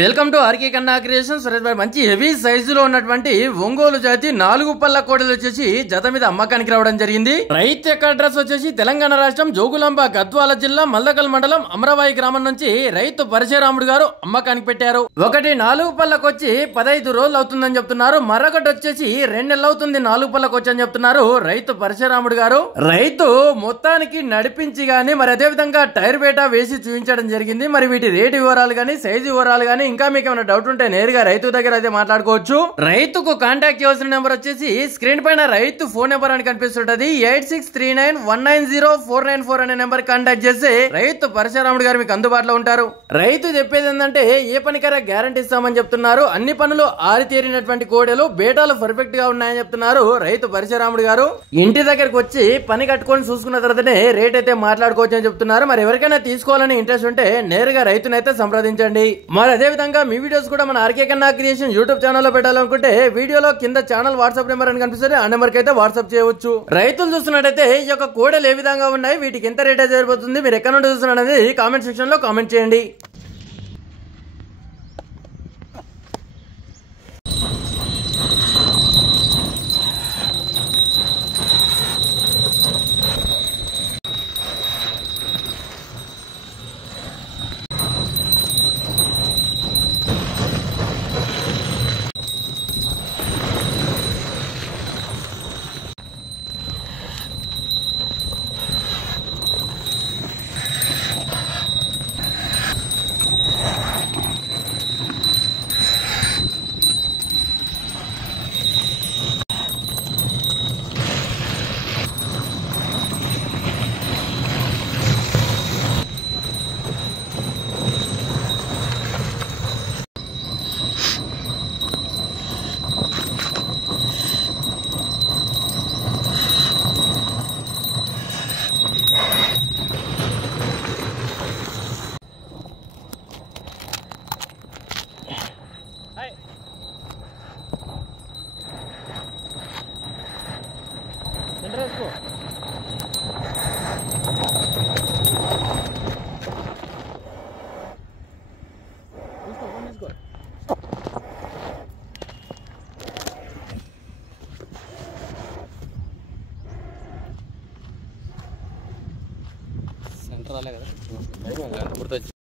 Welcome to RK కన్నా creations. మంచి heavy సైజులో ఉన్నటువంటి ఒంగోలు జాతి 4 పళ్ళ కోడలు వచ్చేసి జత మీద అమ్మకానికి రావడం జరిగింది. రైతు యొక్క అడ్రస్ వచ్చేసి తెలంగాణ రాష్ట్రం జోగులాంబ గద్వాల జిల్లా మల్దకల్ మండలం అమరవాయి గ్రామం నుంచి రైతు పరశురాముడు గారు అమ్మకానికి పెట్టారు. ఒకటి 4 పళ్ళకు వచ్చి 15 రోజులు అవుతుందని చెప్తున్నారు. మరొకటి వచ్చేసి 2 నెలలు అవుతుంది 4 పళ్ళకు వచ్చి అని చెప్తున్నారు రైతు పరశురాముడు గారు. రైతు మొత్తానికి నడిపించి గానీ మరి అదే విధంగా టైర్ బేటా వేసి చూపించడం జరిగింది. మరి వీటి రేటు వివరాలు గానీ సైజు వివరాలు గానీ ఇంకా మీకు ఏమైనా డౌట్ ఉంటే నేరుగా రైతు దగ్గర అయితే మాట్లాడుకోవచ్చు. రైతుకు కాంటాక్ట్ చేయాల్సిన నెంబర్ వచ్చేసి స్క్రీన్ పైన రైతు ఫోన్ నెంబర్ అని కనిపిస్తుంటది. 8639190494 అనే నెంబర్ కాంటాక్ట్ చేస్తే రైతు పరశురాముడు గారు మీకు అందుబాటులో ఉంటారు. రైతు చెప్పేది ఏంటంటే ఏ పనికైనా గ్యారంటీ ఇస్తామని చెప్తున్నారు. అన్ని పనులు ఆరితేరినటువంటి కోడలు బేటాలు పర్ఫెక్ట్ గా ఉన్నాయని చెప్తున్నారు రైతు పరశురాముడు గారు. ఇంటి దగ్గరకు వచ్చి పని కట్టుకొని చూసుకున్న తర్వాతనే రేట్ అయితే మాట్లాడుకోవచ్చు అని చెప్తున్నారు. మరి ఎవరికైనా తీసుకోవాలని ఇంట్రెస్ట్ ఉంటే నేరుగా రైతునైతే సంప్రదించండి. మరి అదే విధంగా మీ వీడియోస్ కూడా మన ఆర్కే కన్నా క్రియేషన్ యూట్యూబ్ ఛానల్లో పెట్టాలనుకుంటే వీడియోలో కింద ఛానల్ వాట్సాప్ నెంబర్ అని కనిపిస్తుంది. ఆ నెంబర్ కి అయితే వాట్సాప్ చేయవచ్చు. రైతులు చూస్తున్నట్టయితే ఈ యొక్క కోడలు ఏ విధంగా ఉన్నాయి, వీటికి ఎంత రేట్ అయితే సరిపోతుంది, మీరు ఎక్కడ నుండి చూస్తున్నది కామెంట్ సెక్షన్ లో కామెంట్ చేయండి. సెంటర్ రాలే కదా.